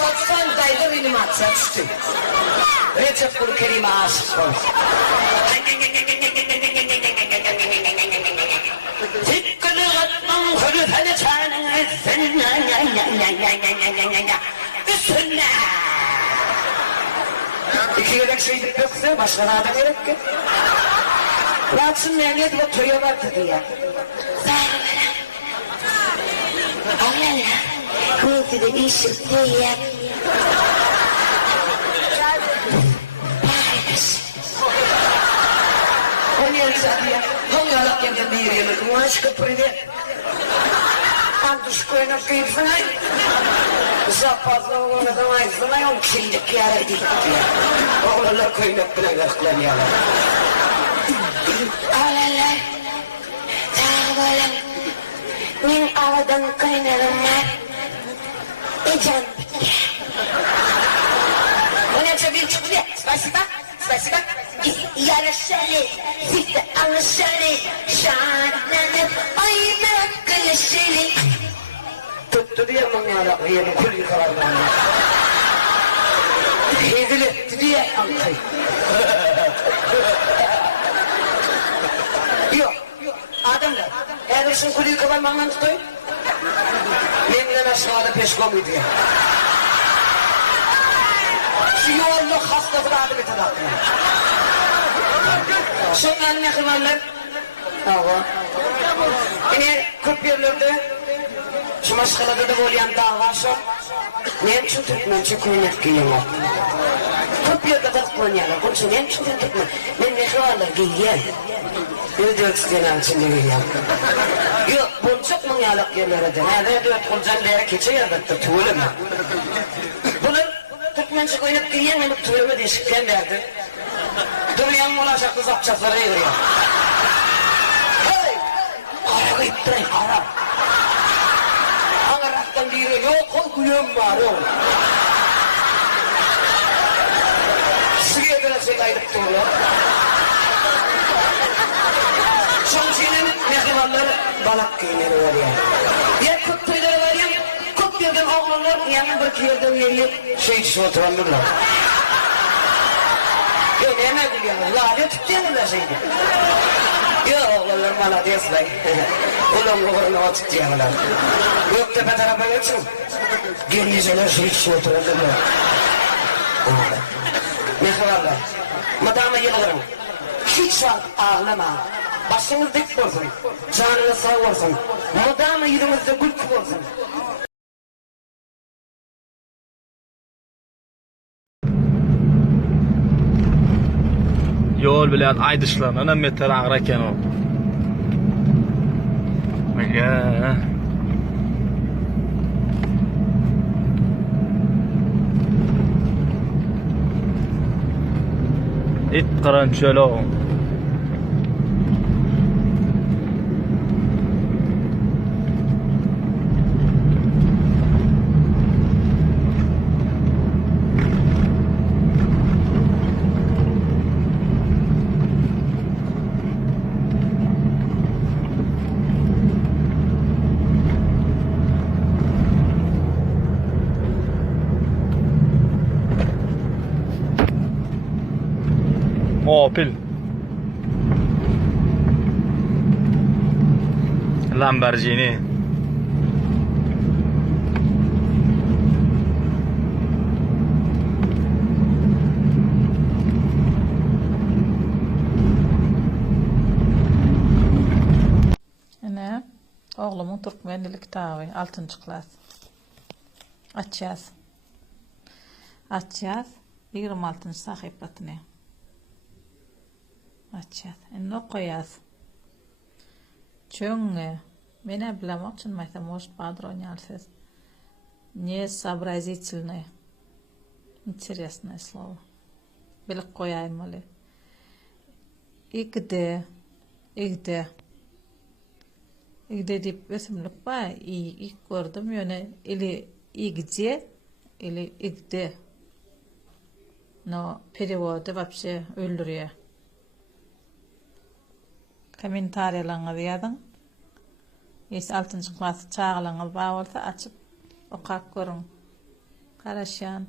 90 dayda animasyon düştü. Recep Burkerim'e aşık olmuş. Tıkkılı katman hırı hadi çağırın üstüne. İki gerek şeydik yoksa başka nada gerek ki. Rahatsın neyine diye toya vardı diye. Allah bu da iş diye. Diye. Hangi yerden bir yere kumaş kapırdı. Antış koyuna kıyıpsın ay. Zapazla oğlanıdan aysın ay. On kişilik yere değil diye. Oğlanlar koyuna bıraklanıyorlar. Allah Dağlarım. Min avadan kaynarım var. Ecem. O ne çabuk çıktı ya. Spasiba. Spasiba. Yarışları, size alışları, şartlanıp ayna kılıçları. Tuttu diye manyalar yeni kulü kalanlarına. Hezil etti diye ankay. Yok. Adamlar. Edersin kulü kalanlarına tutuyor. Memnun aşağıda peşkomu diye. Şu yolluk hastası da adım etin aklına. Sonra ne kıvarlar? Hava. Yine kırp yerlerde şu maşkalada da olayan dava şu. Nem için tutmam için kuynak giyiyorlar. Kırp yerde da kullanıyorlar. Onun için nem için tutmam. Ben ne kıvarlar giyiyor. Bir dört sitenin içinde giyiyor. Yok, bunu çok manyalak yerlere de. Nerede dört kulcan değer keçe yarattı. Tuğulu mu? Bunlar tutmanca kuynak giyiyor. Benim tuğulumu değişikten derdi. Duruyan ulaşaklı zapçakları yürüyor. Hey! Kara gittirin, kara. Angaraktan biri yok, kol kulüğüm var o. Sıraya göre söyledik doğru. Şamşinin mehribanları balak giyinleri var ya. Diğer kutbayları var ya, kut yerden oğlanlar yanı bir yerden yeri şey için oturanlarlar. Yok neme gülüyorlar, lale tutuyorlar şeydi. Yok oğlanlar bana diyorlar. Ulan oğlanlar tutuyorlar. Yok tepe tarafa geçin. Genliceler şey için oturanlarlar. Mehribanlar, madama yıllarım. Hiç ağlama. Başınız dik olsun. Canınız sağ olsun. Madama yüzünüzde gül olsun. Yol bilen aydışlarına metre ağır eken o. Aga. İt karançolo. Opel Lamborghini Ana oğlumun Türkmenlik kitabı 6. klas. Açacağız 26. sayfasını. Açacağız. Ne koyacağız? Çünkü beni bilemek için mesela padronялся. Не сообразительное. Интересное слово. Bilip koyayım öyle. İgde deyip isimlik var. İlk gördüm yani ili igde или игде. Но переводы вообще öldürüyor. Komentaryalarına yazın. 6. klas çağlarına bağırsa açıp okuyup görün. Karaşan.